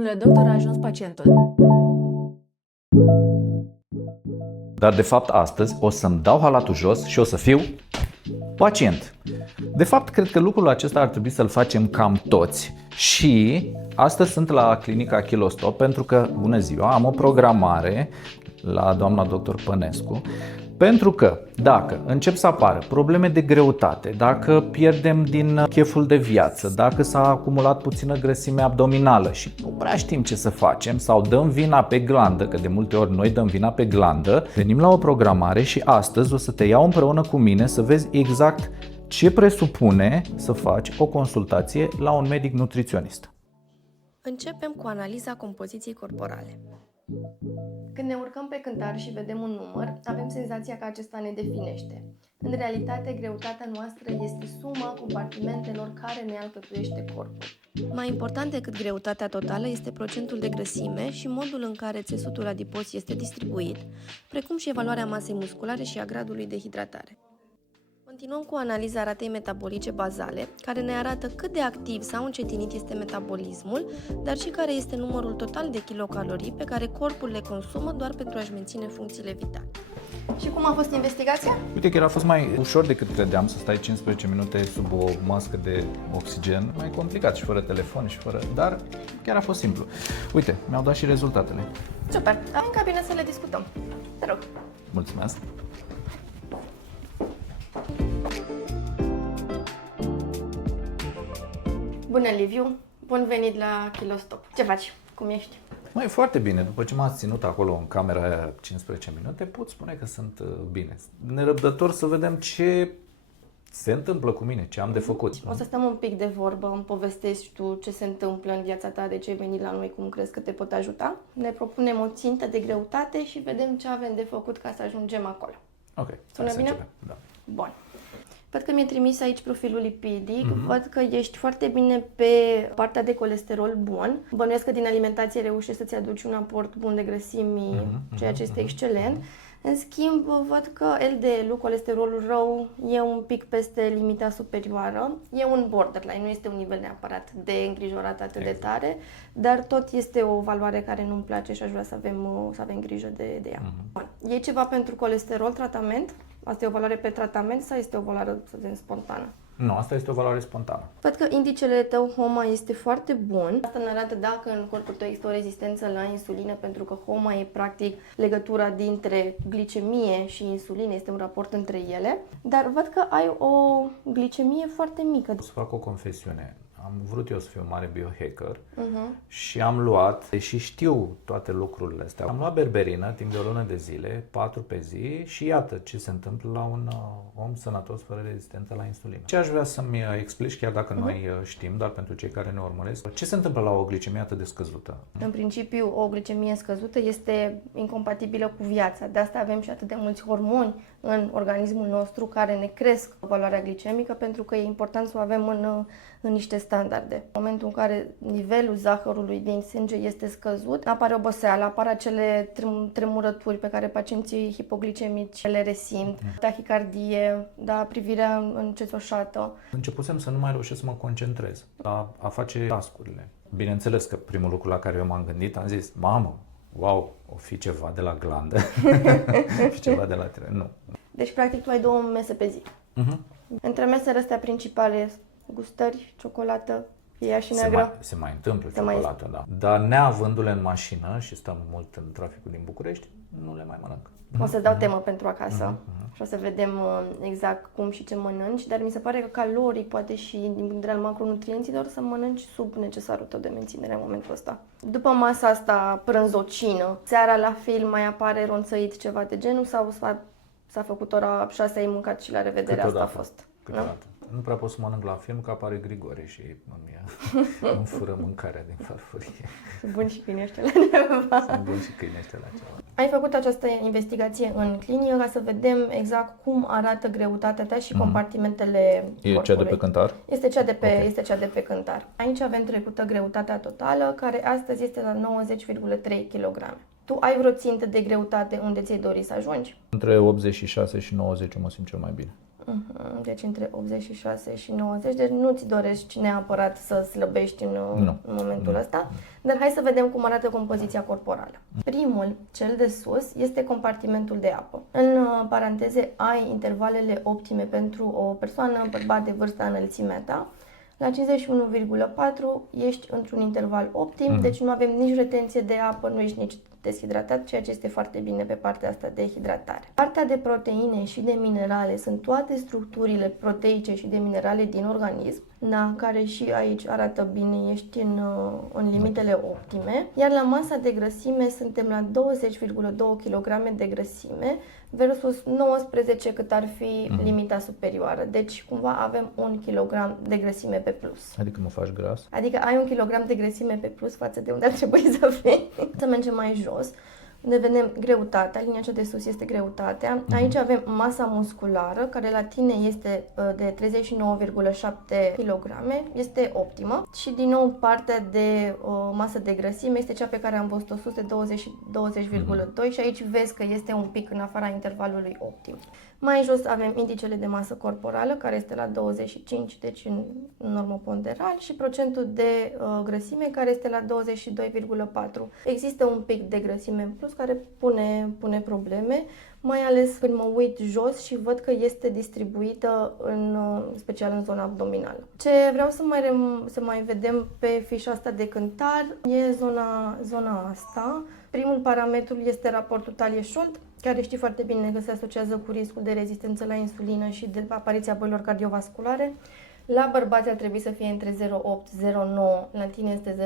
Domnule doctor, a ajuns pacientul. Dar de fapt astăzi o să-mi dau halatul jos și o să fiu pacient. De fapt, cred că lucrul acesta ar trebui să-l facem cam toți. Și astăzi sunt la clinica Kilostop pentru că, bună ziua, am o programare la doamna doctor Pănescu. Pentru că dacă încep să apară probleme de greutate, dacă pierdem din cheful de viață, dacă s-a acumulat puțină grăsime abdominală și nu prea știm ce să facem sau dăm vina pe glandă, că de multe ori noi dăm vina pe glandă, venim la o programare și astăzi o să te iau împreună cu mine să vezi exact ce presupune să faci o consultație la un medic nutriționist. Începem cu analiza compoziției corporale. Când ne urcăm pe cântar și vedem un număr, avem senzația că acesta ne definește. În realitate, greutatea noastră este suma compartimentelor care ne alcătuiește corpul. Mai important decât greutatea totală este procentul de grăsime și modul în care țesutul adipos este distribuit, precum și evaluarea masei musculare și a gradului de hidratare. Continuăm cu analiza ratei metabolice bazale, care ne arată cât de activ sau încetinit este metabolismul, dar și care este numărul total de kilocalorii pe care corpul le consumă doar pentru a-și menține funcțiile vitale. Și cum a fost investigația? Uite că a fost mai ușor decât credeam să stai 15 minute sub o mască de oxigen, mai complicat și fără telefon și fără... Dar chiar a fost simplu. Uite, mi-au dat și rezultatele. Super! Am în cabină să le discutăm. Te rog! Mulțumesc! Bună, Liviu! Bun venit la Kilostop! Ce faci? Cum ești? Mai foarte bine, după ce m-ați ținut acolo în camera aia 15 minute, pot spune că sunt bine. Nerăbdător să vedem ce se întâmplă cu mine, ce am de făcut. O să stăm un pic de vorbă, îmi povestești tu ce se întâmplă în viața ta, de ce ai venit la noi, cum crezi că te pot ajuta. Ne propunem o țintă de greutate și vedem ce avem de făcut ca să ajungem acolo. Ok. Sună bine? Da. Bun. Văd că mi-e trimis aici profilul lipidic, văd că ești foarte bine pe partea de colesterol bun. Bănuiesc că din alimentație reușești să-ți aduci un aport bun de grăsimi, ceea ce este excelent. În schimb, văd că LDL-ul, colesterolul rău, e un pic peste limita superioară. E un borderline, nu este un nivel neapărat de îngrijorat atât de tare, dar tot este o valoare care nu-mi place și aș vrea să avem grijă de ea. Bun. E ceva pentru colesterol, tratament? Asta e o valoare pe tratament sau este o valoare, să zicem, spontană? Nu, asta este o valoare spontană. Văd că indicele tău HOMA este foarte bun. Asta ne arată dacă în corpul tău există o rezistență la insulină, pentru că HOMA e practic legătura dintre glicemie și insulină, este un raport între ele. Dar văd că ai o glicemie foarte mică. O să fac o confesiune. Am vrut eu să fiu un mare biohacker și am luat, deși știu toate lucrurile astea, am luat berberină timp de o lună de zile, 4 pe zi și iată ce se întâmplă la un om sănătos fără rezistență la insulină. Ce aș vrea să-mi explici, chiar dacă noi știm, dar pentru cei care ne urmăresc, ce se întâmplă la o glicemie atât de scăzută? În principiu, o glicemie scăzută este incompatibilă cu viața. De asta avem și atât de mulți hormoni în organismul nostru care ne cresc valoarea glicemică, pentru că e important să o avem în niște standarde. În momentul în care nivelul zahărului din sânge este scăzut, apare oboseală, apar acele tremurături pe care pacienții hipoglicemici le resimt, tahicardie, privirea încețoșată. Începusem să nu mai reușesc să mă concentrez a face task-urile. Bineînțeles că primul lucru la care eu m-am gândit, am zis, mamă, wow, o fi ceva de la glandă, o fi ceva de la tine. Nu. Deci, practic, tu ai 2 mese pe zi. Între mesele astea principale, gustări, ciocolată, ea și neagră. Se mai întâmplă ciocolată, da. Dar neavându-le în mașină și stăm mult în traficul din București, nu le mai mănânc. O să dau temă pentru acasă și o să vedem exact cum și ce mănânci, dar mi se pare că caloric, poate și din punct de vedere al macronutrienților, să mănânci sub necesarul tău de menținere în momentul ăsta. După masa asta prânzocină, seara la film mai apare ronțăit ceva de genul sau s-a făcut ora 6, ai mâncat și la revedere? Câteodată. Asta a fost. Câteodată. Nu prea pot să mănânc la film, că apare Grigore și îmi fură mâncarea din farfurie. Sunt buni și câinii ăștia la ceva. Sunt buni și câinii ăștia la ceva. Ai făcut această investigație în clinică ca să vedem exact cum arată greutatea ta și compartimentele corpului. E cea de pe cântar? Este cea de pe cântar. Aici avem trecută greutatea totală, care astăzi este la 90,3 kg. Tu ai vreo țintă de greutate unde ți-ai dori să ajungi? Între 86 și 90 mă simt cel mai bine. Deci între 86 și 90, deci nu ți dorești neapărat să slăbești în momentul ăsta, dar hai să vedem cum arată compoziția corporală. Primul, cel de sus, este compartimentul de apă. În paranteze ai intervalele optime pentru o persoană, bărbat de vârsta, înălțimea ta. La 51,4 ești într-un interval optim, deci nu avem nici retenție de apă, nu ești nici deshidratat, ceea ce este foarte bine pe partea asta de hidratare. Partea de proteine și de minerale sunt toate structurile proteice și de minerale din organism, care și aici arată bine, ești în limitele optime, iar la masa de grăsime suntem la 20,2 kg de grăsime versus 19 cât ar fi limita superioară. Deci cumva avem 1 kg de grăsime pe plus. Adică mă faci gras? Adică ai 1 kg de grăsime pe plus față de unde ar trebui să fii. Să mergem mai jos, unde vedem greutatea, linia cea de sus este greutatea. Aici avem masa musculară, care la tine este de 39,7 kg, este optimă. Și din nou partea de masă de grăsime este cea pe care am văzut-o sus de 20,2 și aici vezi că este un pic în afara intervalului optim. Mai jos avem indicele de masă corporală, care este la 25, deci în normă ponderal, și procentul de grăsime, care este la 22,4. Există un pic de grăsime în plus care pune probleme, mai ales când mă uit jos și văd că este distribuită în special în zona abdominală. Ce vreau să mai vedem pe fișa asta de cântar e zona asta. Primul parametru este raportul talie-șold, care știi foarte bine că se asociază cu riscul de rezistență la insulină și de apariția bolilor cardiovasculare. La bărbați ar trebui să fie între 0,8-0,9, la tine este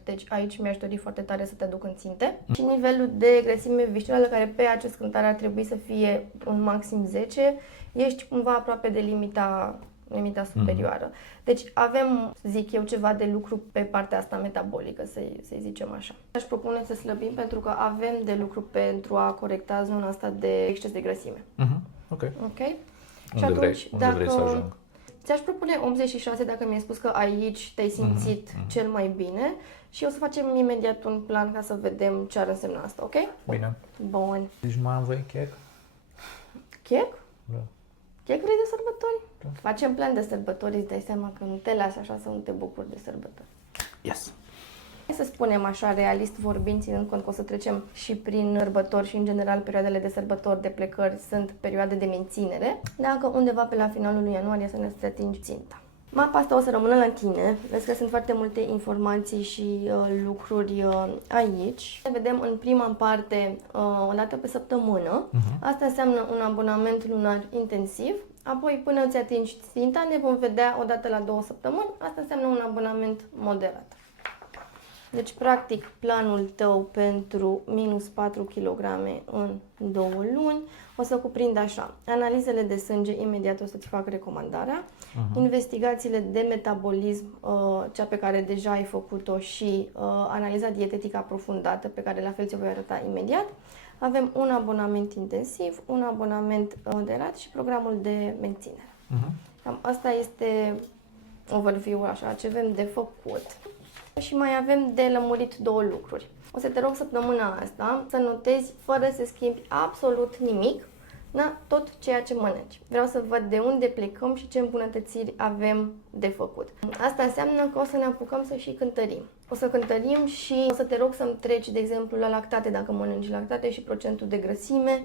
0,98, deci aici mi-aș dori foarte tare să te duc în ținte. Și nivelul de grăsime viscerală, care pe acest cântar ar trebui să fie un maxim 10, ești cumva aproape de limita superioară. Deci avem, zic eu, ceva de lucru pe partea asta metabolică, să-i zicem așa. Aș propune să slăbim pentru că avem de lucru pentru a corecta zona asta de exces de grăsime. Ok. Unde vrei să ajung? Ți-aș propune 86 dacă mi-ai spus că aici te-ai simțit cel mai bine și o să facem imediat un plan ca să vedem ce ar însemna asta, ok? Bine. Bun. Deci nu mai am voie chec? Chec? Da. Chec vrei de sărbători? Da. Facem plan de sărbători, îți dai seama că nu te lași așa să nu te bucuri de sărbători. Yes. Să spunem așa, realist vorbind, ținând cont că o să trecem și prin sărbători și în general perioadele de sărbători, de plecări, sunt perioade de menținere, dacă undeva pe la finalul lui ianuarie să ne atingi ținta. Mapa asta o să rămână la tine, vezi că sunt foarte multe informații și lucruri aici. Vedem în prima parte o dată pe săptămână, asta înseamnă un abonament lunar intensiv, apoi până îți atingi ținta ne vom vedea o dată la 2 săptămâni, asta înseamnă un abonament moderat. Deci, practic, planul tău pentru minus 4 kg în 2 luni o să cuprindă așa: analizele de sânge, imediat o să-ți fac recomandarea, investigațiile de metabolism, cea pe care deja ai făcut-o, și analiza dietetică aprofundată, pe care la fel ți-o voi arăta imediat. Avem un abonament intensiv, un abonament moderat și programul de menținere. Cam asta este overview-ul așa, ce avem de făcut. Și mai avem de lămurit 2 lucruri. O să te rog săptămâna asta să notezi, fără să schimbi absolut nimic, tot ceea ce mănânci. Vreau să văd de unde plecăm și ce îmbunătățiri avem de făcut. Asta înseamnă că o să ne apucăm să și cântărim. O să cântărim și o să te rog să-mi treci, de exemplu, la lactate, dacă mănânci lactate, și procentul de grăsime.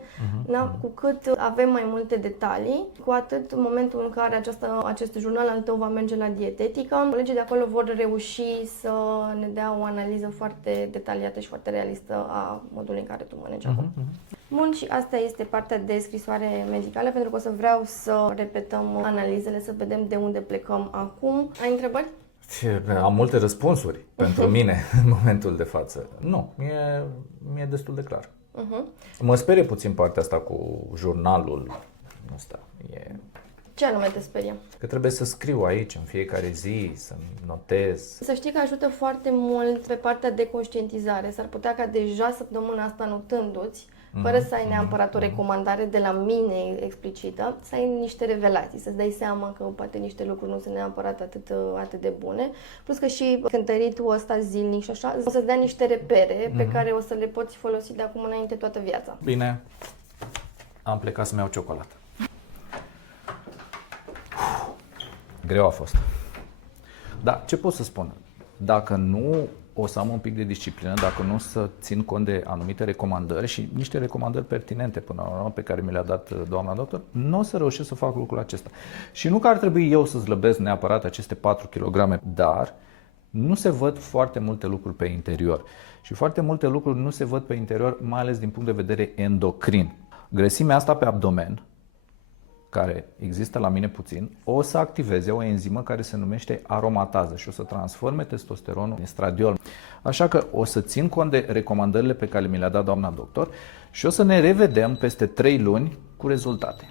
Cu cât avem mai multe detalii, cu atât în momentul în care acest jurnal al tău va merge la dietetică, colegii de acolo vor reuși să ne dea o analiză foarte detaliată și foarte realistă a modului în care tu mănânci acolo. Bun, și asta este partea de scrisoare medicală, pentru că o să vreau să repetăm analizele, să vedem de unde plecăm acum. Ai întrebări? Am multe răspunsuri pentru mine în momentul de față. Nu, mi-e destul de clar. Mă sperie puțin partea asta cu jurnalul ăsta. Ce anume te sperie? Că trebuie să scriu aici în fiecare zi, să notez. Să știi că ajută foarte mult pe partea de conștientizare. S-ar putea ca deja săptămâna asta, notându-ți, fără să ai neapărat o recomandare de la mine explicită, să ai niște revelații, să-ți dai seama că poate niște lucruri nu sunt neapărat atât de bune. Plus că și cântăritul ăsta zilnic și așa, o să-ți dea niște repere pe care o să le poți folosi de acum înainte toată viața. Bine, am plecat să-mi iau ciocolată. Greu a fost. Da, ce pot să spun? Dacă nu o să am un pic de disciplină, dacă nu o să țin cont de anumite recomandări și niște recomandări pertinente până la urmă pe care mi le-a dat doamna doctor, nu o să reușesc să fac lucrul acesta. Și nu că ar trebui eu să slăbesc neapărat aceste 4 kg, dar nu se văd foarte multe lucruri pe interior. Și foarte multe lucruri nu se văd pe interior, mai ales din punct de vedere endocrin. Grăsimea asta pe abdomen, care există la mine puțin, o să activeze o enzimă care se numește aromatază și o să transforme testosteronul în estradiol. Așa că o să țin cont de recomandările pe care mi le-a dat doamna doctor și o să ne revedem peste 3 luni cu rezultate.